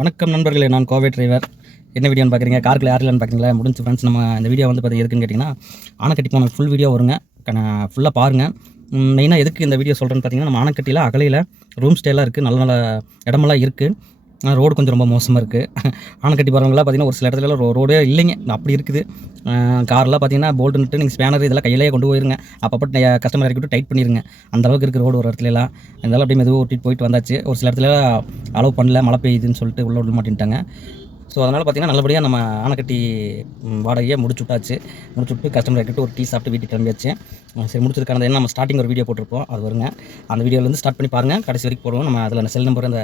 வணக்கம் நண்பர்களே நான் கோவை டிரைவர். என்ன வீடியோன்னு பார்க்குறீங்க? கார்குல்ல யார் இல்லைன்னு பார்க்குறீங்களா? முடிஞ்சு ஃப்ரெண்ட்ஸ் நம்ம இந்த வீடியோ வந்து பார்த்து எதுக்குன்னு கேட்டிங்கன்னா ஆனைக்கட்டி போன ஃபுல் வீடியோ வருங்க. ஃபுல்லாக பாருங்கள் மெயினாக எதுக்கு இந்த வீடியோ சொல்கிறேன்னு பார்த்தீங்கன்னா நம்ம ஆனைக்கட்டியில் அகலையில் ரூம் ஸ்டேலாம் இருக்குது நல்ல நல்ல இடமெல்லாம் இருக்குது ரோடு கொஞ்சம் ரொம்ப மோசமாக இருக்குது ஆனைக்கட்டி போகிறவங்களாம் பார்த்தீங்கன்னா ஒரு சில இடத்துல ரோடே இல்லைங்க. அப்படி இருக்குது. கார்லாம் பார்த்தீங்கன்னா போல்ட்டு நட்டு நீங்கள் ஸ்பேனர் இதெல்லாம் கையிலேயே கொண்டு போயிருங்க. அப்பப்போ கஸ்டமர் இறக்கிட்டு டைட் பண்ணிடுங்க அந்த அளவுக்கு இருக்குது ரோடு ஒரு இடத்துலலாம் இருந்தாலும் அப்படியே மெதுவாக ஓட்டிட்டு போயிட்டு வந்தாச்சு. ஒரு சில இடத்துல அலோவ் பண்ணல. மழை பெய்யுதுன்னு சொல்லிட்டு உள்ளே விட மாட்டேன்ட்டாங்க. ஸோ அதனால் பார்த்திங்கன்னா நல்லபடியாக நம்ம ஆனைக்கட்டி வாடகையை முடிச்சு விட்டாச்சு முடிச்சு விட்டு கஸ்டமர் கிட்ட ஒரு டீ சாப்பிட்டு வீட்டுக்கு கிளம்பியாச்சு. சரி முடிச்சதுக்கான என்ன நம்ம ஸ்டார்டிங் ஒரு வீடியோ போட்டிருப்போம். அது வருங்க. அந்த வீடியோலேருந்து ஸ்டார்ட் பண்ணி பாருங்கள் கடைசி வரைக்கும் போடுவோம். நம்ம அதில் அந்த செல் நம்பர் அந்த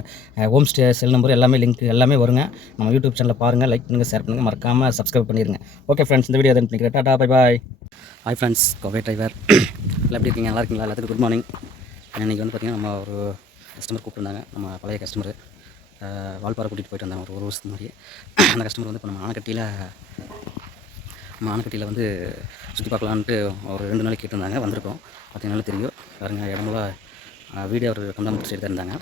ஹோம் ஸ்டே செல் நம்பர் எல்லாமே லிங்க் எல்லாமே வருங்க. நம்ம யூடியூப் சேனலில் பாருங்கள் லைக் பண்ணுங்கள் ஷேர் பண்ணுங்கள் மறக்காமல் சப்ஸ்கிரைப் பண்ணிடுங்க ஓகே ஃப்ரெண்ட்ஸ் இந்த வீடியோ அதை பண்ணிக்கிறேன் Tata bye bye hi friends Kovai driver எல்லாம் எப்படி இருக்கீங்க? நல்லா இருக்கீங்களா? எல்லாத்துக்கும் குட் மார்னிங் இன்றைக்கி வந்து பார்த்திங்கன்னா நம்ம ஒரு கஸ்டமர் கூப்பிட்டுருந்தாங்க. நம்ம பழைய கஸ்டமர் வால்பாறை கூட்டிகிட்டு போயிட்டு வந்தாங்க. ஒரு ஒரு வருஷத்துக்கு முன்னாடி அந்த கஸ்டமர் வந்து இப்போ நம்ம ஆனைக்கட்டியில் நம்ம வந்து சுற்றி பார்க்கலான்ட்டு ஒரு ரெண்டு நாளைக்கு கேட்டிருந்தாங்க வந்திருக்கோம். பார்த்தீங்கன்னா தெரியும். பாருங்க இடமெல்லாம் வீடு அவர் கந்தாமூர் சைடு தான் இருந்தாங்க.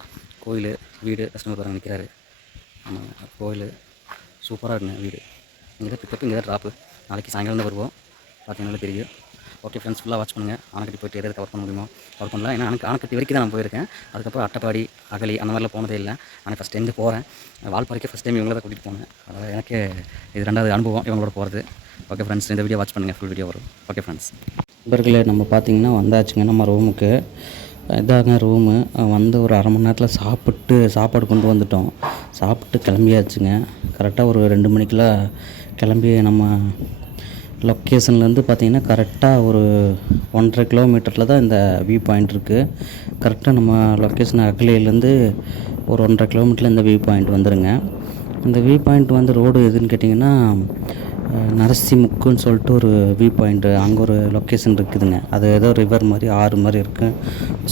கோயில் வீடு கஸ்டமர் பாருங்க நிற்கிறாரு ஆமாம் கோயில் சூப்பராக இருக்குங்க வீடு. இங்கே தான் பிக்கப் இங்கே தான் ட்ராப்பு நாளைக்கு சாயங்காலம் தான் வருவோம். பார்த்தீங்கனாலும் தெரியும். ஓகே ஃப்ரெண்ட்ஸ் ஃபுல்லாக வாட்ச் பண்ணுங்கள் அணைக்கட்டி போயிட்டு எதாவது கவர் பண்ண முடியுமோ கவர் பண்ணலாம். ஏன்னா எனக்கு அணைக்கட்டி வரைக்கும் தான் நான் போயிருக்கேன். அதுக்கப்புறம் அட்டப்பாடி அகலி அந்த மாதிரிலாம் போனதே இல்லை. ஆனால் ஃபஸ்ட் டைம் போகிறேன் வால்பாறைக்கே ஃபஸ்ட் டைம் இவங்கள தான் கூட்டிகிட்டு போனேன். அதனால் எனக்கு இது ரெண்டாவது அனுபவம் இவங்களோட போகிறது ஓகே ஃப்ரெண்ட்ஸ் இந்த வீடியோ வாட்ச் பண்ணுங்கள் ஃபுல் வீடியோ வரும். ஓகே ஃப்ரெண்ட்ஸ் நண்பர்களே நம்ம பார்த்தீங்கன்னா வந்தாச்சுங்க. நம்ம ரூமுக்கு இதாங்க ரூமு வந்து ஒரு அரை மணி நேரத்தில் சாப்பிட்டு சாப்பாடு கொண்டு வந்துட்டோம். சாப்பிட்டு கிளம்பியாச்சுங்க. கரெக்டாக ஒரு ரெண்டு மணிக்கெலாம் கிளம்பி நம்ம லொக்கேஷன்லேருந்து பார்த்தீங்கன்னா கரெக்டாக ஒரு ஒன்றரை கிலோமீட்டரில் தான் இந்த வியூ பாயிண்ட் இருக்குது கரெக்டாக நம்ம லொக்கேஷன் அகலையிலேருந்து ஒரு ஒன்றரை கிலோமீட்டரில் இந்த வியூ பாயிண்ட் வந்துடுங்க இந்த வியூ பாயிண்ட் வந்து ரோடு எதுன்னு கேட்டிங்கன்னா நரசிமுக்குன்னு சொல்லிட்டு ஒரு வியூ பாயிண்ட்டு அங்கே ஒரு லொக்கேஷன் இருக்குதுங்க. அது ஏதோ ரிவர் மாதிரி ஆறு மாதிரி இருக்குன்னு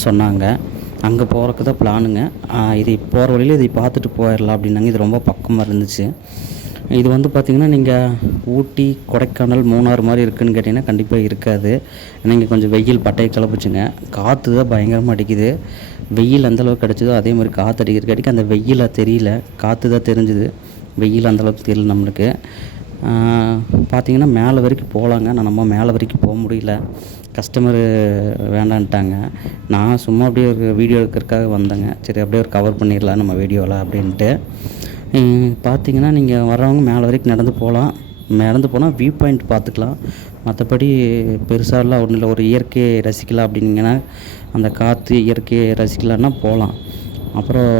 சொன்னாங்க. அங்கே போகிறக்கு தான் பிளானுங்க இது போகிற வழியில் இதை பார்த்துட்டு போயிடலாம் அப்படின்னாங்க. இது ரொம்ப பக்கமாக இருந்துச்சு. இது வந்து பார்த்திங்கன்னா நீங்கள் ஊட்டி கொடைக்கானல் மூணாறு மாதிரி இருக்குன்னு கேட்டிங்கன்னா கண்டிப்பாக இருக்காது. நீங்கள் கொஞ்சம் வெயில் பட்டையை கிளப்புச்சுங்க. காற்று தான் பயங்கரமாக அடிக்குது. வெயில் அந்தளவுக்கு கிடச்சிதோ அடிச்சதோ அதே மாதிரி காற்று அடிக்கிற அடிக்க. அந்த வெயிலாக தெரியல. காற்று தான் தெரிஞ்சுது. வெயில் அந்தளவுக்கு தெரியல நம்மளுக்கு. பார்த்தீங்கன்னா மேலே வரைக்கும் போகலாங்க நான் நம்ம மேலே வரைக்கும் போக முடியல. கஸ்டமரு வேண்டான்ட்டாங்க. நான் சும்மா அப்படியே ஒரு வீடியோ எடுக்கிறதுக்காக வந்தேங்க. சரி அப்படியே ஒரு கவர் பண்ணிடலாம் நம்ம வீடியோவில் அப்படின்ட்டு. பார்த்தீங்கன்னா நீங்கள் வர்றவங்க மேலே வரைக்கும் நடந்து போகலாம். நடந்து போனால் வியூ பாயிண்ட் பார்த்துக்கலாம் மற்றபடி பெருசாலாம் ஒன்றும் இல்லை. ஒரு இயற்கையை ரசிக்கலாம் அப்படின்னீங்கன்னா அந்த காற்று இயற்கையை ரசிக்கலான்னா போகலாம். அப்புறம்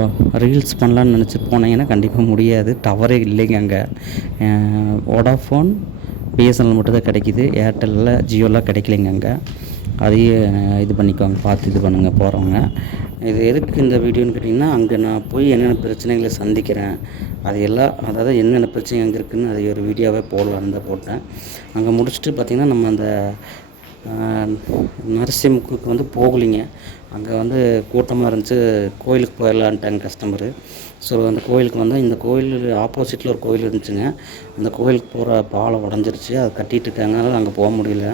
ரீல்ஸ் பண்ணலான்னு நினச்சி போனீங்கன்னா கண்டிப்பாக முடியாது. டவரே இல்லைங்க அங்கே. வோடாஃபோன் பிஎஸ்என்எல் மட்டும்தான் கிடைக்கிது. ஏர்டெல்லில் ஜியோலாம் கிடைக்கலைங்க அங்கே. அதையும் இது பண்ணிக்கோங்க. பார்த்து இது பண்ணுங்கள் போகிறவங்க இது எதுக்கு இந்த வீடியோன்னு கேட்டிங்கன்னா அங்கே நான் போய் என்னென்ன பிரச்சனைகளை சந்திக்கிறேன் அது எல்லாம் அதாவது என்னென்ன பிரச்சனை அங்கே இருக்குதுன்னு அதை ஒரு வீடியோவே போடலான்னு தான் போட்டேன். அங்கே முடிச்சுட்டு பார்த்திங்கன்னா நம்ம அந்த நரசிம்முக்கு வந்து போகலிங்க. அங்கே வந்து கூட்டமாக இருந்துச்சு கோயிலுக்கு போயிடலான்ட்டாங்க கஸ்டமரு ஸோ அந்த கோயிலுக்கு வந்தால் இந்த கோயில் ஆப்போசிட்டில் ஒரு கோயில் இருந்துச்சுங்க. அந்த கோயிலுக்கு போகிற பாலம் உடஞ்சிருச்சு. அது கட்டிட்டு இருக்காங்க அதனால் அங்கே போக முடியல.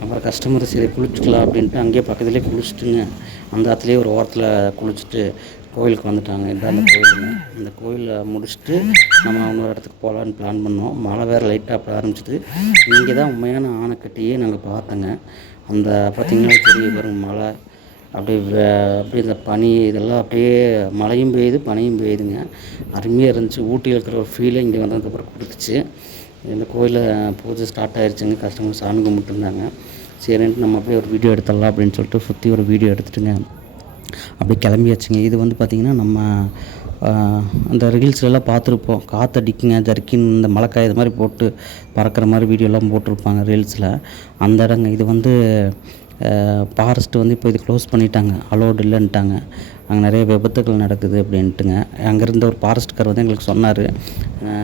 அப்புறம் கஸ்டமர் சரி குளிச்சுக்கலாம் அப்படின்ட்டு அங்கேயே பக்கத்துலேயே குளிச்சுட்டுங்க. அந்த இடத்துலையே ஒரு ஓரத்தில் குளிச்சுட்டு கோயிலுக்கு வந்துட்டாங்க. இதான் அந்த கோயிலுங்க அந்த கோயிலை முடிச்சுட்டு நம்ம இன்னொரு இடத்துக்கு போகலான்னு பிளான் பண்ணோம். மழை வேறு லைட்டாக அப்படி ஆரம்பிச்சிது. இங்கே தான் உண்மையான ஆணைக்கட்டியே நாங்கள் பார்த்தோங்க. அந்த பார்த்திங்கன்னா பெரிய வரும் மழை. அப்படியே அப்படியே இந்த பனி இதெல்லாம் அப்படியே மழையும் பெய்யுது பனியும் பெய்யுதுங்க. அருமையாக இருந்துச்சு. ஊட்டியில் இருக்கிற ஒரு ஃபீலை இங்கே வந்ததுக்கப்புறம் கொடுத்துச்சு. இந்த கோயிலில் பூஜை ஸ்டார்ட் ஆகிடுச்சுங்க கஸ்டமர் சாமி கும்பிட்டுருந்தாங்க. சரின்ட்டு நம்ம அப்படியே ஒரு வீடியோ எடுத்துடலாம் அப்படின்னு சொல்லிட்டு சுற்றி ஒரு வீடியோ எடுத்துட்டுங்க. அப்படியே கிளம்பியாச்சுங்க. இது வந்து பார்த்திங்கன்னா நம்ம அந்த ரீல்ஸ்லலாம் பார்த்துருப்போம். காற்றடிக்குங்க ஜர்க்கின் இந்த மழைக்காய் இது மாதிரி போட்டு பறக்கிற மாதிரி வீடியோலாம் போட்டிருப்பாங்க ரீல்ஸில் அந்த இடங்க இது வந்து ஃபாரஸ்ட் வந்து இப்போ இது க்ளோஸ் பண்ணிட்டாங்க. அலோடு இல்லைன்ட்டாங்க அங்கே நிறைய விபத்துகள் நடக்குது அப்படின்ட்டுங்க. அங்கேருந்து ஒரு ஃபாரஸ்ட்கார் வந்து எங்களுக்கு சொன்னார்.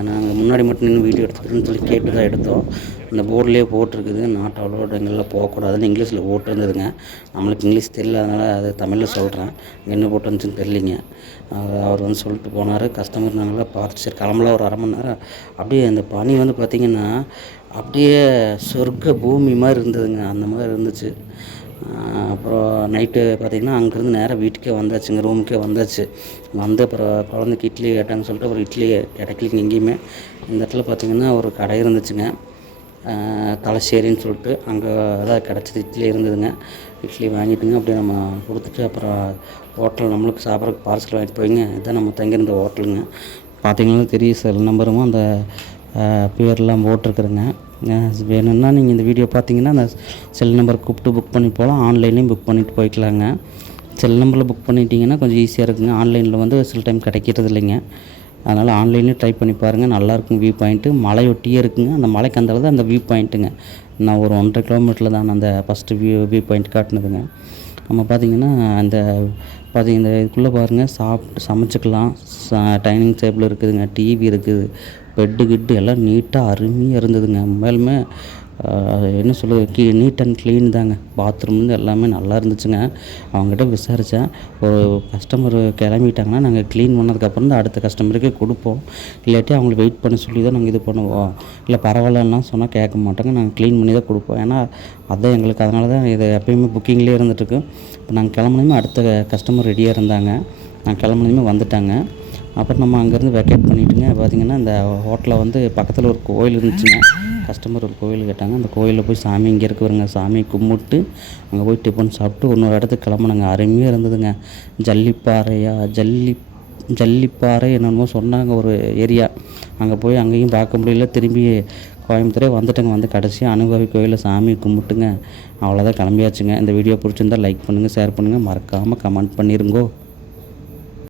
நாங்கள் முன்னாடி மட்டும் நின்று வீடியோ எடுத்துக்கிறோன்னு சொல்லி கேட்டு தான் எடுத்தோம். அந்த போர்ட்லேயே போட்டிருக்குது. நாட் அலோடு எங்களில் போகக்கூடாதுன்னு இங்கிலீஷில் போட்டிருந்ததுங்க. நம்மளுக்கு இங்கிலீஷ் தெரியல அதனால் அது தமிழில் சொல்கிறேன் என்ன போட்டுருந்துச்சுன்னு தெரியலிங்க. அவர் அவர் வந்து சொல்லிட்டு போனார். கஸ்டமர் நாங்களாம் பார்த்து சரி கிளம்பலாம் ஒரு அரை மணி நேரம். அப்படியே அந்த பனி வந்து பார்த்திங்கன்னா அப்படியே சொர்க்க பூமி மாதிரி இருந்ததுங்க. அந்த மாதிரி இருந்துச்சு. அப்புறம் நைட்டு பார்த்திங்கன்னா அங்கேருந்து நேராக வீட்டுக்கே வந்தாச்சுங்க. ரூமுக்கே வந்தாச்சு. வந்து அப்புறம் குழந்தைக்கு இட்லி கேட்டாங்கன்னு சொல்லிட்டு அப்புறம் இட்லி கிடைக்கலிங்க எங்கேயுமே. இந்த இடத்துல பார்த்திங்கன்னா ஒரு கடை இருந்துச்சுங்க. தலைசேரின்னு சொல்லிட்டு அங்கே அதான் கிடச்சிது. இட்லி இருந்ததுங்க. இட்லி வாங்கிட்டுங்க அப்படியே நம்ம கொடுத்துட்டு அப்புறம் ஹோட்டல் நம்மளுக்கு சாப்பிட்றதுக்கு பார்சல் வாங்கிட்டு போய்ங்க. இதான் நம்ம தங்கியிருந்த ஹோட்டலுங்க பார்த்தீங்கன்னா தெரியும் செல் நம்பரும் அந்த பேர்லாம் போட்டிருக்குறேங்க. வேணும்னா நீங்கள் இந்த வீடியோ பார்த்தீங்கன்னா அந்த செல் நம்பர் கூப்பிட்டு புக் பண்ணி போகலாம். ஆன்லைன்லேயும் புக் பண்ணிட்டு போய்க்கலாங்க. செல் நம்பரில் புக் பண்ணிட்டீங்கன்னா கொஞ்சம் ஈஸியாக இருக்குங்க. ஆன்லைனில் வந்து சில டைம் கிடைக்கிறது இல்லைங்க. அதனால் ஆன்லைன்லேயும் ட்ரை பண்ணி பாருங்கள் நல்லாயிருக்கும் வியூ பாயிண்ட்டு மலையொட்டியே இருக்குங்க. அந்த மலைக்கு அந்த அளவு அந்த வியூ பாயிண்ட்டுங்க நான் ஒரு ஒன்றரை கிலோமீட்டரில் தான் அந்த ஃபஸ்ட்டு வியூ வியூ பாயிண்ட் காட்டினதுங்க. நம்ம பார்த்திங்கன்னா அந்த பார்த்திங்க இந்த இதுக்குள்ளே பாருங்கள் சாப்பிட்டு சமைச்சிக்கலாம். ச டைனிங் டேபிள் இருக்குதுங்க. டிவி இருக்குது. பெட்டு கிட்டு எல்லாம் நீட்டாக அருமையாக இருந்ததுங்க. மேலுமே என்ன சொல்லுது கீ நீட் அண்ட் க்ளீன் தாங்க. பாத்ரூம்லேருந்து எல்லாமே நல்லா இருந்துச்சுங்க. அவங்ககிட்ட விசாரித்தேன் ஒரு கஸ்டமர் கிளம்பிட்டாங்கன்னா நாங்கள் க்ளீன் பண்ணதுக்கப்புறம் தான் அடுத்த கஸ்டமருக்கு கொடுப்போம். இல்லாட்டி அவங்களுக்கு வெயிட் பண்ண சொல்லி தான் நாங்கள் இது பண்ணுவோம். இல்லை பரவாயில்லன்னா சொன்னால் கேட்க மாட்டோங்க. நாங்கள் க்ளீன் பண்ணி தான் கொடுப்போம். ஏன்னா அதான் எங்களுக்கு அதனால தான் இது எப்பயுமே புக்கிங்லேயே இருந்துகிட்ருக்கு இப்போ நாங்கள் கிளம்புனதுமே அடுத்த கஸ்டமர் ரெடியாக இருந்தாங்க. நான் கிளம்புனதுமே வந்துட்டாங்க. அப்புறம் நம்ம அங்கேருந்து வெக்கேட் பண்ணிட்டுங்க. பார்த்தீங்கன்னா அந்த ஹோட்டலில் வந்து பக்கத்தில் ஒரு கோயில் இருந்துச்சுங்க. கஸ்டமர் ஒரு கோயில் கேட்டாங்க. அந்த கோயிலில் போய் சாமி இங்கே வருங்க சாமி கும்பிட்டு அங்கே போய் டிஃபன் சாப்பிட்டு இன்னொரு இடத்துக்கு கிளம்புனாங்க. அருமையாக இருந்ததுங்க. ஜல்லிப்பாறையா ஜல்லி ஜல்லிப்பாறை என்னென்னமோ சொன்னாங்க ஒரு ஏரியா. அங்கே போய் அங்கேயும் பார்க்க முடியல. திரும்பி கோயம்புத்தூரே வந்துட்டுங்க. வந்து கடைசி அனுபவி கோயிலில் சாமி கும்பிட்டுங்க. அவ்வளோதான் கிளம்பியாச்சுங்க. இந்த வீடியோ பிடிச்சிருந்தா லைக் பண்ணுங்கள் ஷேர் பண்ணுங்கள் மறக்காமல் கமெண்ட் பண்ணிருங்கோ.